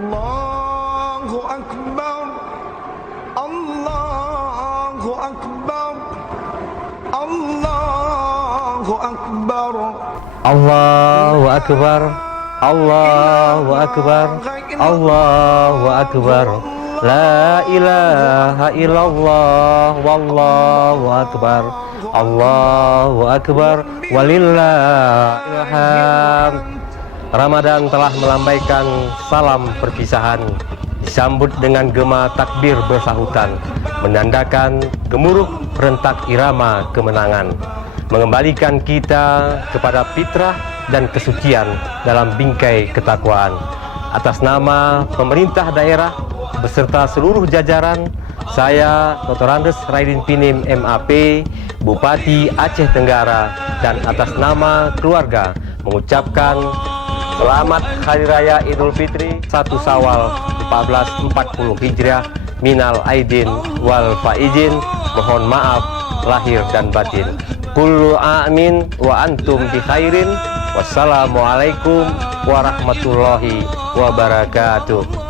Allahu Akbar, Allahu Akbar, Allahu Akbar, Allahu Akbar, Allahu Akbar, Allahu Akbar. La ilaha illallah, wallahu akbar, Allahu akbar, walillahil hamd. Ramadan telah melambaikan salam perpisahan, disambut dengan gema takbir bersahutan, menandakan gemuruh rentak irama kemenangan, mengembalikan kita kepada fitrah dan kesucian dalam bingkai ketakwaan. Atas nama pemerintah daerah beserta seluruh jajaran, saya Dr. Andes Raidin Pinim MAP, Bupati Aceh Tenggara, dan atas nama keluarga mengucapkan selamat Hari Raya Idul Fitri 1 Syawal 1440 Hijriah, minal aidin wal faizin, mohon maaf lahir dan batin. Kullu amin wa antum bi khairin. Wassalamualaikum warahmatullahi wabarakatuh.